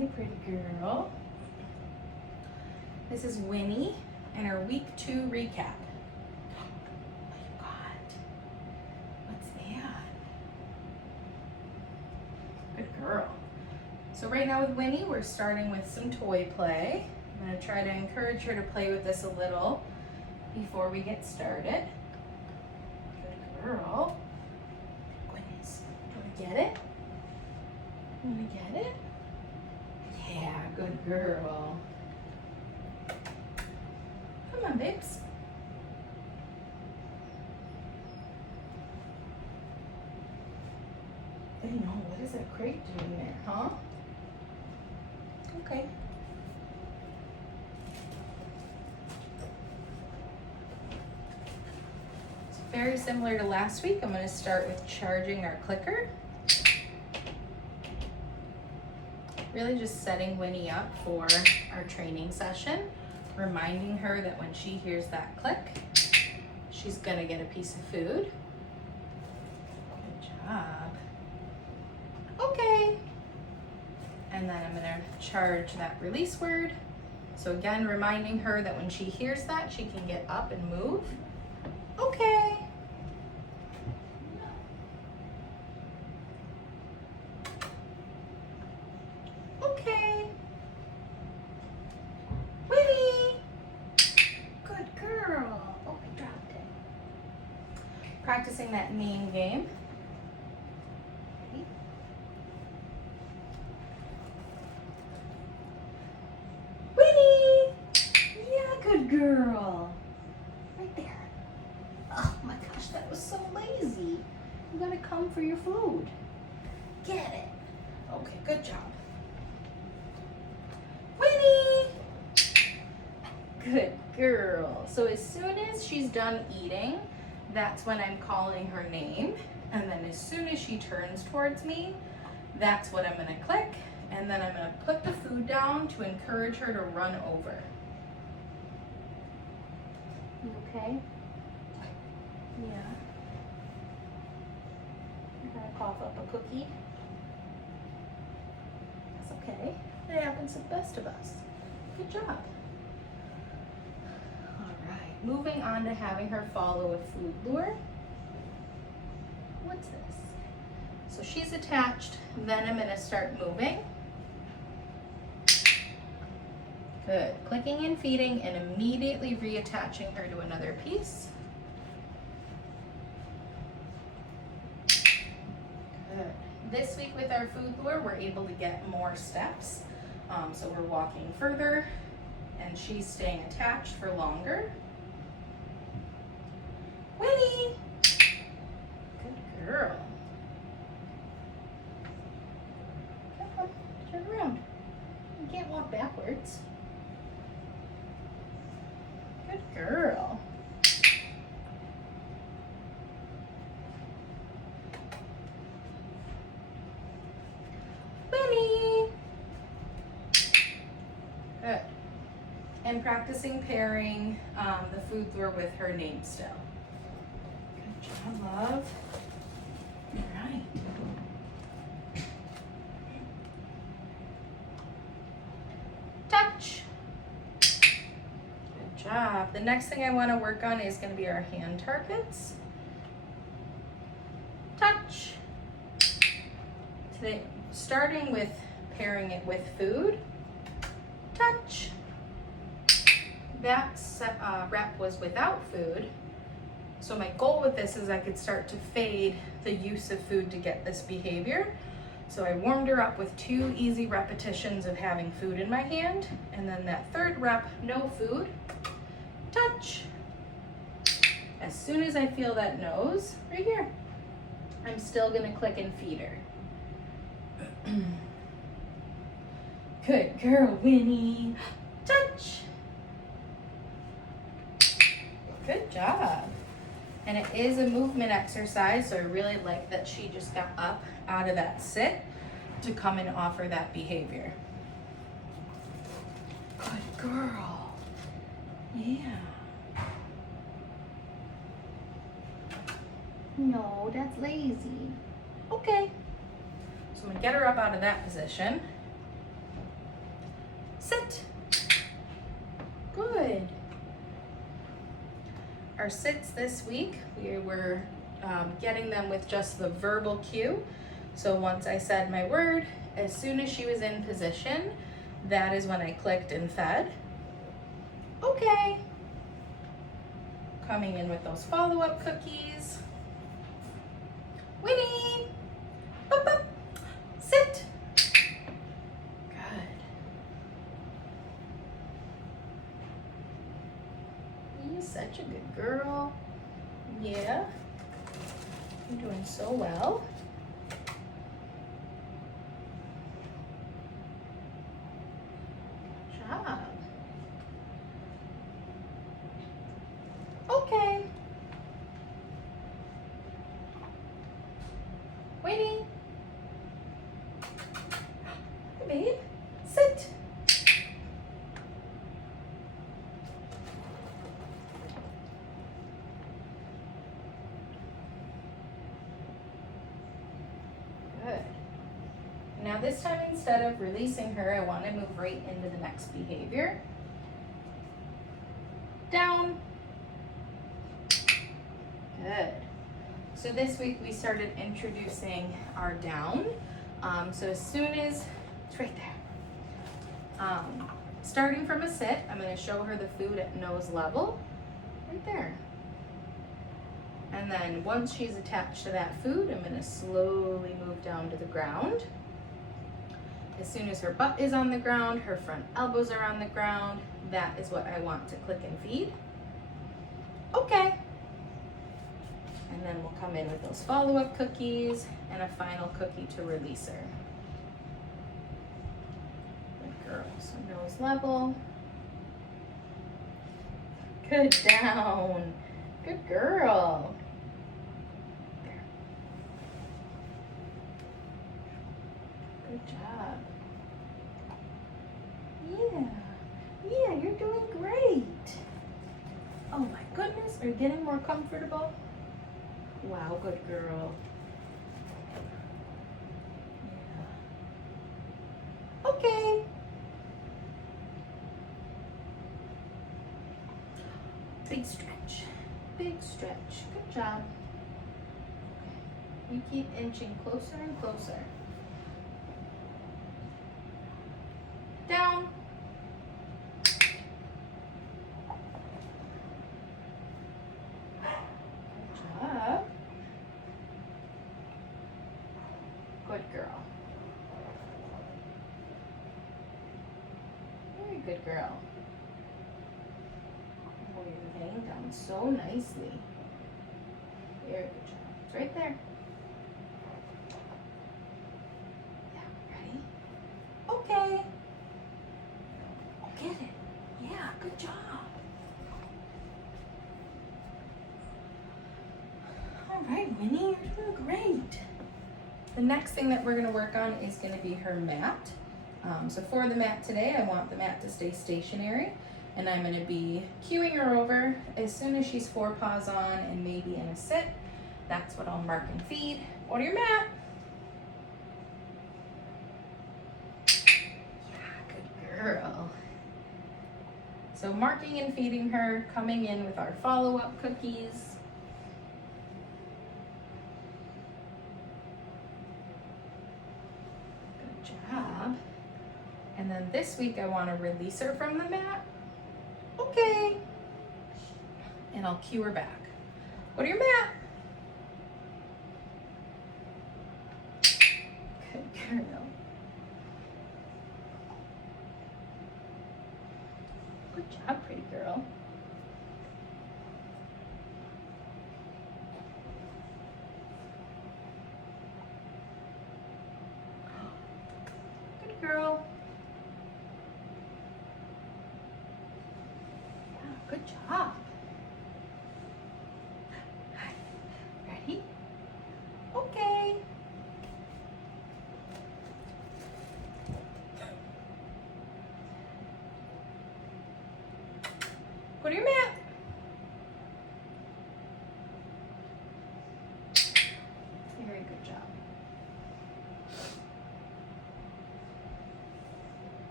Okay, pretty girl. This is Winnie and our week 2 recap. What you got? What's that? Good girl. So right now with Winnie, we're starting with some toy play. I'm going to try to encourage her to play with this a little before we get started. Good girl. Goodness. You want to get it? You want to get it? Yeah, good girl. Come on, babes. I know, what is that crate doing there, huh? Okay. It's very similar to last week. I'm going to start with charging our clicker. Really just setting Winnie up for our training session, reminding her that when she hears that click, she's going to get a piece of food. Good job. Okay. And then I'm going to charge that release word. So again, reminding her that when she hears that, she can get up and move. Okay. Okay. Winnie. Good girl. Oh, I dropped it. Practicing that name game. Girl, right there. Oh my gosh, that was so lazy. You gotta come for your food. Get it. Okay, good job. Winnie! Good girl. So as soon as she's done eating, that's when I'm calling her name. And then as soon as she turns towards me, that's what I'm gonna click. And then I'm gonna put the food down to encourage her to run over. You okay? Yeah. You're gonna cough up a cookie? That's okay. It happens to the best of us. Good job. All right, moving on to having her follow a food lure. What's this? So she's attached, then I'm gonna start moving. Good. Clicking and feeding and immediately reattaching her to another piece. Good. This week with our food lure, we're able to get more steps. So we're walking further and she's staying attached for longer. Winnie! Good girl. Come on, turn around. You can't walk backwards. Good girl. Winnie. Good. And practicing pairing the food lure with her name still. Good job, love. All right. Touch. Job. The next thing I want to work on is going to be our hand targets. Touch. Today, starting with pairing it with food. Touch. That rep was without food. So my goal with this is I could start to fade the use of food to get this behavior. So I warmed her up with 2 easy repetitions of having food in my hand. And then that third rep, no food. Touch. As soon as I feel that nose, right here, I'm still gonna click and feed her. Good girl, Winnie. Touch. Good job. And it is a movement exercise, so I really like that she just got up out of that sit to come and offer that behavior. Good girl. Yeah. No, that's lazy. Okay. So I'm gonna get her up out of that position. our sits this week, we were getting them with just the verbal cue. So once I said my word, as soon as she was in position, that is when I clicked and fed. Okay. Coming in with those follow-up cookies. Winnie, up, up, sit. Good. You're such a good girl. Yeah, you're doing so well. Good job. Okay. Winnie. Hey, babe. Sit. Good. Now this time, instead of releasing her, I want to move right into the next behavior. Down. Good. So this week we started introducing our down. So as soon as, it's right there. Starting from a sit, I'm going to show her the food at nose level, right there. And then once she's attached to that food, I'm going to slowly move down to the ground. As soon as her butt is on the ground, her front elbows are on the ground, that is what I want to click and feed. Okay. And then we'll come in with those follow-up cookies and a final cookie to release her. Good girl. So nose level. Good down. Good girl. There. Good job. Yeah, you're doing great. Oh my goodness, are you getting more comfortable? Wow, good girl. Yeah. Okay. Big stretch. Big stretch. Good job. You keep inching closer and closer. Down. Good job. Good girl. Very good girl. Oh, you're laying down so nicely. Very good job. It's right there. Yeah, ready? Okay. Get it. Yeah, good job. All right, Winnie, you're doing great. The next thing that we're going to work on is going to be her mat. So for the mat today, I want the mat to stay stationary, and I'm going to be cueing her over as soon as she's 4 paws on and maybe in a sit. That's what I'll mark and feed. Go to your mat. Yeah, good girl. So marking and feeding her, coming in with our follow-up cookies. Good job. And then this week I want to release her from the mat. Okay. And I'll cue her back. Go to your mat. Good girl. Good job, pretty girl. Good girl. Yeah, good job. Ready? Okay. Go to your mat. Very good job.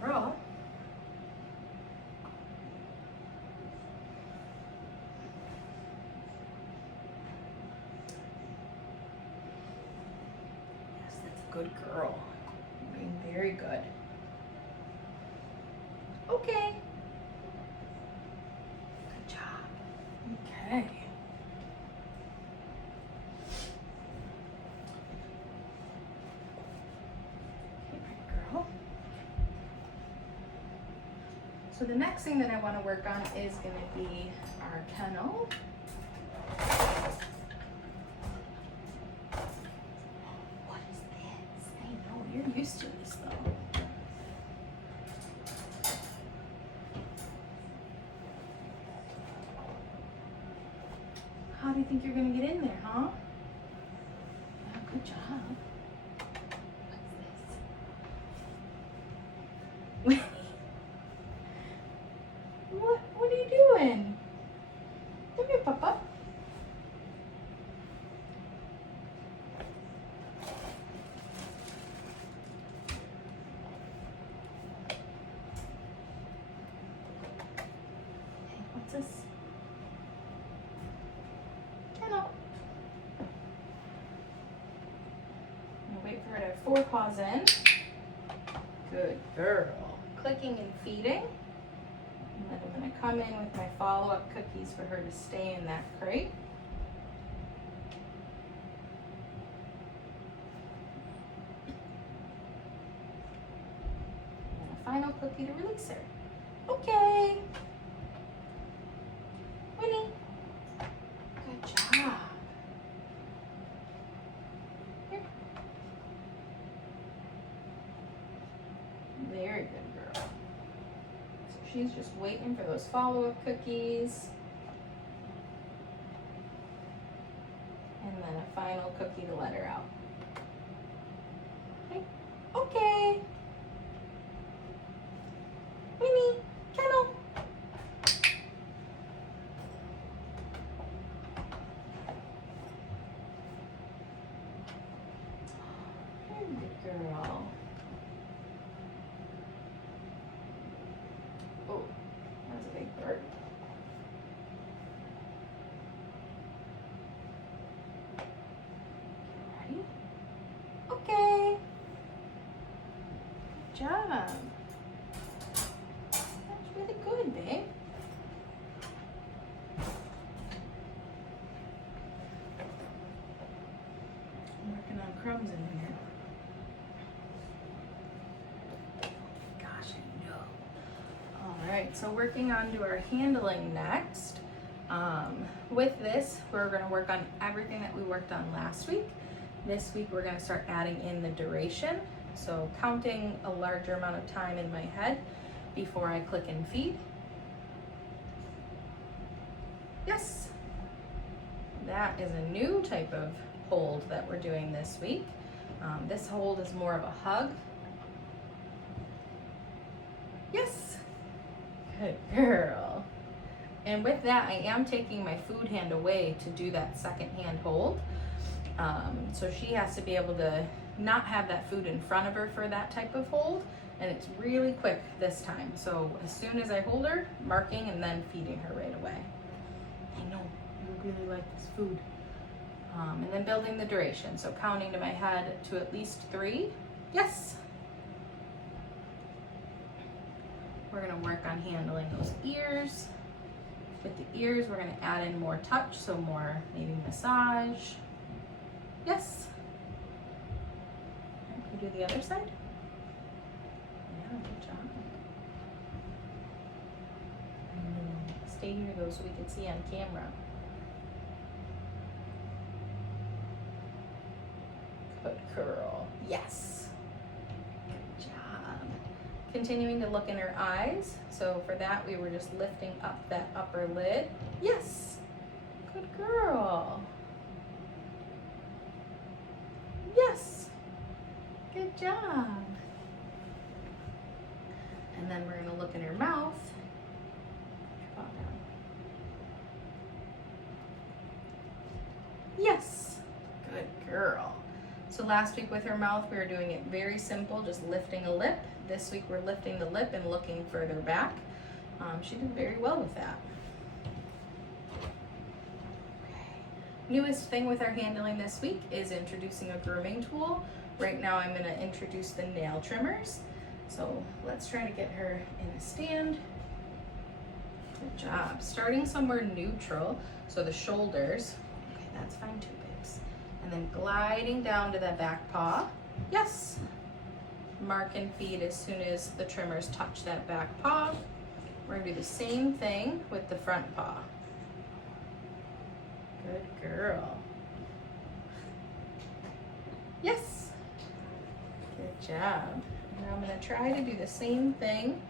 Girl. Good girl. You're doing very good. Okay. Good job. Okay. Good girl. So the next thing that I want to work on is going to be our kennel. What is this? I know, you're used to this though. How do you think you're going to get in there, huh? Oh, good job. What's this? What are you doing? Come here, Papa. Hey, what's this? Kennel. I'm gonna wait for her to have 4 paws in. Good girl. Clicking and feeding. And then I'm going to come in with my follow-up cookies for her to stay in that crate. And a final cookie to release her. Okay. Winnie. Good job. Here. Very good girl. She's just waiting for those follow-up cookies. And then a final cookie to let her out. Okay. Okay. Winnie, kennel. Very good girl. Oh, that's a big bird. Ready? Okay. Good job. That's really good, babe. I'm working on crumbs in here. Gosh, I know. All right, so working on to our handling next. With this, we're going to work on everything that we worked on last week. This week, we're going to start adding in the duration. So counting a larger amount of time in my head before I click and feed. Yes. That is a new type of hold that we're doing this week. This hold is more of a hug. Yes. Good girl. And with that, I am taking my food hand away to do that second hand hold. So she has to be able to not have that food in front of her for that type of hold. And it's really quick this time. So as soon as I hold her, marking and then feeding her right away. I know, you really like this food. And then building the duration. So counting to my head to at least 3. Yes. We're gonna work on handling those ears. With the ears, we're gonna add in more touch, so more maybe massage. Yes. Can we do the other side? Yeah, good job. Stay here though so we can see on camera. Good girl. Yes. Good job. Continuing to look in her eyes. So for that, we were just lifting up that upper lid. Yes. Good girl. Yes. Good job. And then we're going to look in her mouth. Yes. Good girl. So last week with her mouth, we were doing it very simple, just lifting a lip. This week we're lifting the lip and looking further back. She did very well with that. Okay. Newest thing with our handling this week is introducing a grooming tool. Right now I'm gonna introduce the nail trimmers. So let's try to get her in a stand. Good job. Starting somewhere neutral, so the shoulders. Okay, that's fine too, babes. And then gliding down to that back paw. Yes. Mark and feed as soon as the trimmers touch that back paw. We're gonna do the same thing with the front paw. Good girl. Yes. Good job. Now I'm gonna try to do the same thing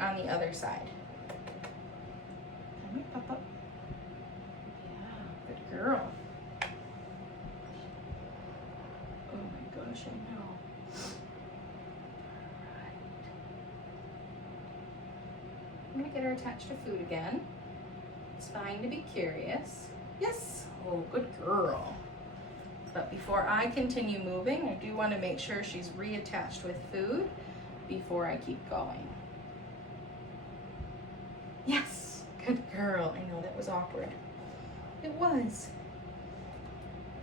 on the other side. Let me pop up. Yeah, good girl. Oh my gosh, I know. Alright. I'm gonna get her attached to food again. It's fine to be curious. Yes. Oh, good girl. But before I continue moving, I do want to make sure she's reattached with food before I keep going. Yes, good girl. I know that was awkward. It was.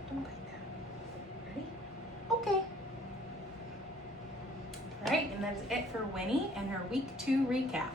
Don't bite that. Ready? Okay. All right, and that's it for Winnie and her week 2 recap.